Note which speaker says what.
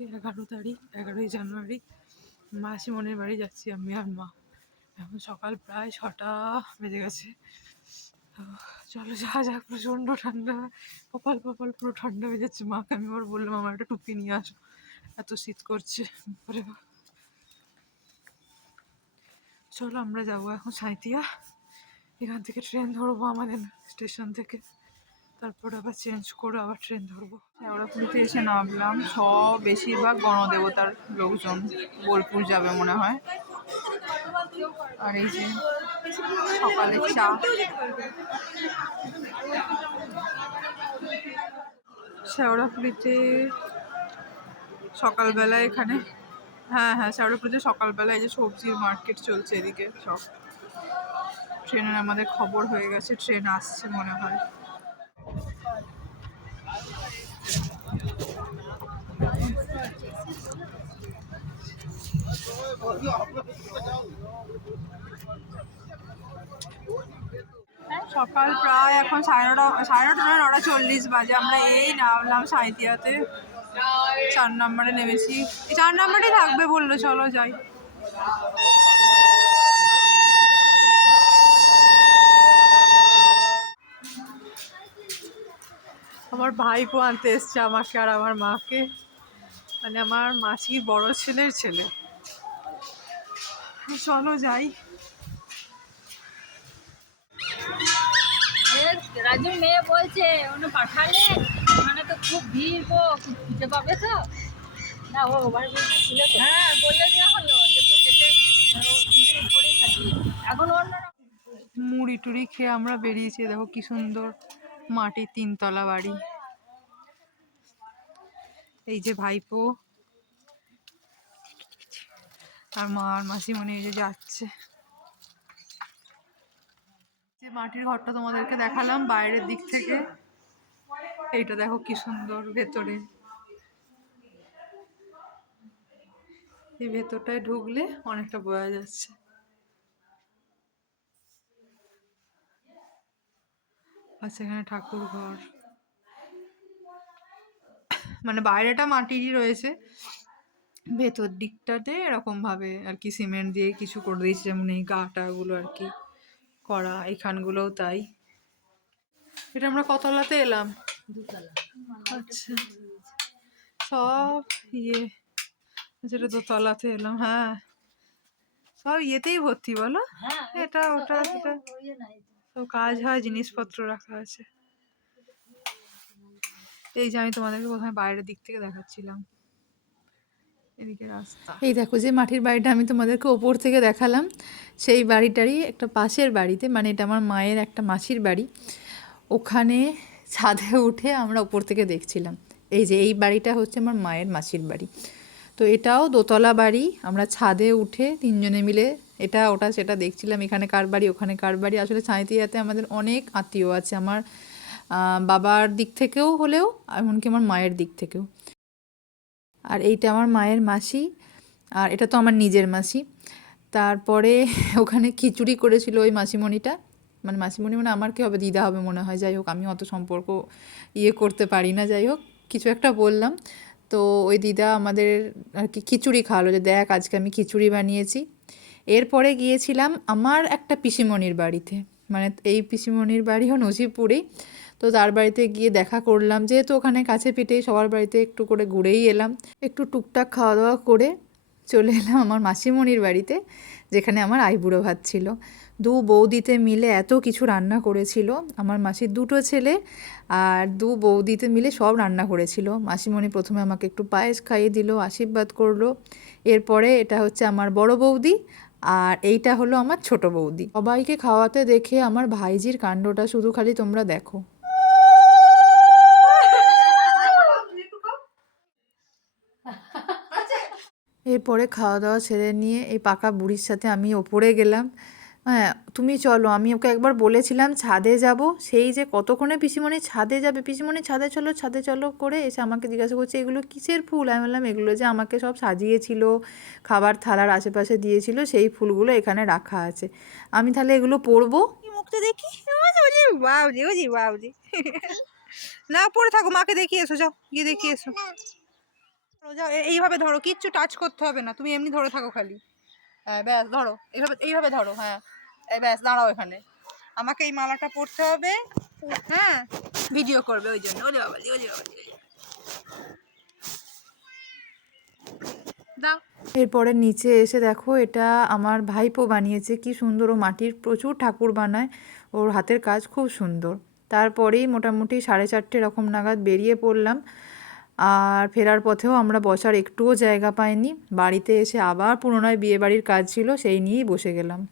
Speaker 1: আজকে এগারো তারিখ, এগারোই জানুয়ারি। মাসিমণির বাড়ি যাচ্ছি আমি আর মা। এখন সকাল প্রায় ছটা বেজে গেছে। তো চলো যা যাক, প্রচণ্ড ঠান্ডা। কপাল কপাল পুরো ঠান্ডা হয়ে যাচ্ছে। মাকে আমি আবার বললাম, আমার একটা টুপি নিয়ে আসো। এত শীত করছে। পরে চলো আমরা যাব এখন সাঁইতিয়া এখান থেকে ট্রেন ধরবো আমাদের স্টেশন থেকে। তারপর আবার চেঞ্জ করে আবার ট্রেন ধরবো।
Speaker 2: শেওড়াফুলিতে এসে নামলাম, সব বেশিরভাগ গণদেবতার লোকজন, বোলপুর যাবে মনে হয়। আর এই যে সকালে চা।
Speaker 1: শেওড়াফুলিতে সকালবেলা এখানে হ্যাঁ হ্যাঁ শেওড়াফুলিতে সকালবেলা এই যে সবজির মার্কেট চলছে এদিকে সব। ট্রেনের আমাদের খবর হয়ে গেছে ট্রেন আসছে মনে হয়। সকাল প্রায় এখন সাড়ে নটা সাড়ে নটা নটা চল্লিশ বাজে। আমরা এই নামলাম সাঁইতিয়াতে চার নম্বরে নেমেছি। চার নম্বরেই থাকবে বলল, চলো যাই। আমার ভাইপো আনতে এসছে আমাকে আর আমার মাকে। মানে আমার মাসির বড় ছেলের ছেলে। চলো যাই।
Speaker 3: রাজুর মেয়ে বলছে ওখানে পাঠালে? ওখানে তো খুব ভিড় গো খুঁজে পাবে তো? না ও ওভার ছিল তো। হ্যাঁ বলে দেওয়া হলো যে তুই কেটে উপরেই থাকি এখন অন্য
Speaker 1: মুড়ি টুড়ি খেয়ে আমরা বেরিয়েছি দেখো কি সুন্দর। মাটির তিনতলা বাড়ি। এই যে ভাইপো। আর মা আর মাসিমণি এই যে যাচ্ছে। যে মাটির ঘরটা তোমাদেরকে দেখালাম বাইরের দিক থেকে। এইটা দেখো কি সুন্দর ভেতরে। এই ভেতরটায় ঢুকলে অনেকটা বোঝা যাচ্ছে। আচ্ছা এখানে ঠাকুর ঘর মানে বাইরেটা মাটিরই রয়েছে। ভেতর দিকটাতে এরকম ভাবে আর কি সিমেন্ট দিয়ে কিছু করে দিয়েছে যেমন এই গাটাগুলো আর কি করা এইখানগুলোও তাই। এটা আমরা কতলাতে এলাম? আচ্ছা। সব ইয়ে যেটা দোতলাতে এলাম হ্যাঁ। সব ইয়েতেই ভর্তি বলো?
Speaker 3: হ্যাঁ
Speaker 1: এটা ওটা সেটা। সব কাজ হয়, জিনিসপত্র রাখা আছে। এই যে আমি তোমাদেরকে প্রথমে বাইরের দিক থেকে দেখাচ্ছিলাম। এদিকে রাস্তা। এই দেখো যে মাটির বাড়িটা আমি তোমাদেরকে ওপর থেকে দেখালাম, সেই বাড়িটারই একটা পাশের বাড়িতে মানে এটা আমার মায়ের একটা মাসির বাড়ি। ওখানে ছাদে উঠে আমরা ওপর থেকে দেখছিলাম। এই যে এই বাড়িটা হচ্ছে আমার মায়ের মাসির বাড়ি। তো এটাও দোতলা বাড়ি। আমরা ছাদে উঠে তিনজনে মিলে এটা, ওটা, সেটা দেখছিলাম, এখানে কার বাড়ি, ওখানে কার বাড়ি। আসলে সাঁইতিয়াতে আমাদের অনেক আত্মীয় আছে, আমার বাবার দিক থেকেও হলেও, এমনকি আমার মায়ের দিক থেকেও। আর এইটা আমার মায়ের মাসি, আর এটা তো আমার নিজের মাসি। তারপরে ওখানে খিচুড়ি করেছিল ওই মাসিমণিটা। মানে মাসিমণি মানে আমার কী হবে, দিদা হবে মনে হয়, যাই হোক, আমি অত সম্পর্ক ইয়ে করতে পারি না, যাই হোক, কিছু একটা বললাম। তো ওই দিদা আমাদের আর কি খিচুড়ি খাওয়ালো যে দেখ আজকে আমি খিচুড়ি বানিয়েছি। এরপরে গিয়েছিলাম আমার একটা পিসিমণির বাড়িতে মানে এই পিসিমণির বাড়িও নসিবপুরেই তো তার বাড়িতে গিয়ে দেখা করলাম, যেহেতু ওখানে কাছে পিঠে সবার বাড়িতে একটু করে ঘুরেই এলাম, একটু টুকটাক খাওয়া দাওয়া করে চলে এলাম আমার মাসিমণির বাড়িতে, যেখানে আমার আইবুড়ো ভাত ছিল। দু বৌদিতে মিলে এত কিছু রান্না করেছিল। আমার মাসির দুটো ছেলে আর দু বৌদিতে মিলে সব রান্না করেছিল। মাসিমণি প্রথমে আমাকে একটু পায়েস খাইয়ে দিল, আশীর্বাদ করল। এরপরে এটা হচ্ছে আমার বড় বৌদি আর এইটা হলো আমার ছোট বৌদি। সবাইকে খাওয়াতে দেখে আমার ভাইজির কাণ্ডটা শুধু খালি তোমরা দেখো। এরপরে খাওয়া দাওয়া ছেড়ে নিয়ে এই পাকা বুড়ির সাথে আমি ওপরে গেলাম। হ্যাঁ তুমি চলো আমি ওকে একবার বলেছিলাম ছাদে যাব। সেই যে কতক্ষণে পিসিমণি ছাদে যাবে? পিসিমণি ছাদে চলো ছাদে চলো করে এসে আমাকে জিজ্ঞাসা করছে এগুলো কিসের ফুল? আমি বললাম এগুলো যে আমাকে সব সাজিয়েছিল খাবার থালার আশেপাশে দিয়েছিল সেই ফুলগুলো এখানে রাখা আছে। আমি তাহলে এগুলো পরবো? মুখটা দেখি। বাবজি ওজি বাবজি। না পড়ে থাকো মাকে দেখিয়ে এসো যাও গিয়ে দেখিয়ে এসো।
Speaker 2: এ- এইভাবে ধরো, কিচ্ছু টাচ করতে হবে না, তুমি এমনি ধরে থাকো খালি। হ্যাঁ ব্যাস, ধরো, এইভাবে এইভাবে ধরো হ্যাঁ। এই ব্যাস, দাঁড়াও এখানে। আমাকে এই মালাটা পরতে হবে হ্যাঁ ভিডিও করবে, ওই জন্য। ওলে বাবালি ওলে বাবালি। দাও।
Speaker 1: এরপরে নিচে এসে দেখো, এটা আমার ভাইপো বানিয়েছে, কি সুন্দর, ও মাটির প্রচুর ঠাকুর বানায়, ওর হাতের কাজ খুব সুন্দর। তারপরেই মোটামুটি সাড়ে চারটে এরকম নাগাদ বেরিয়ে পড়লাম। আর ফেরার পথেও আমরা বসার একটুও জায়গা পাইনি। বাড়িতে এসে আবার পুনরায় বিয়েবাড়ির কাজ ছিল, সেই নিয়েই বসে গেলাম।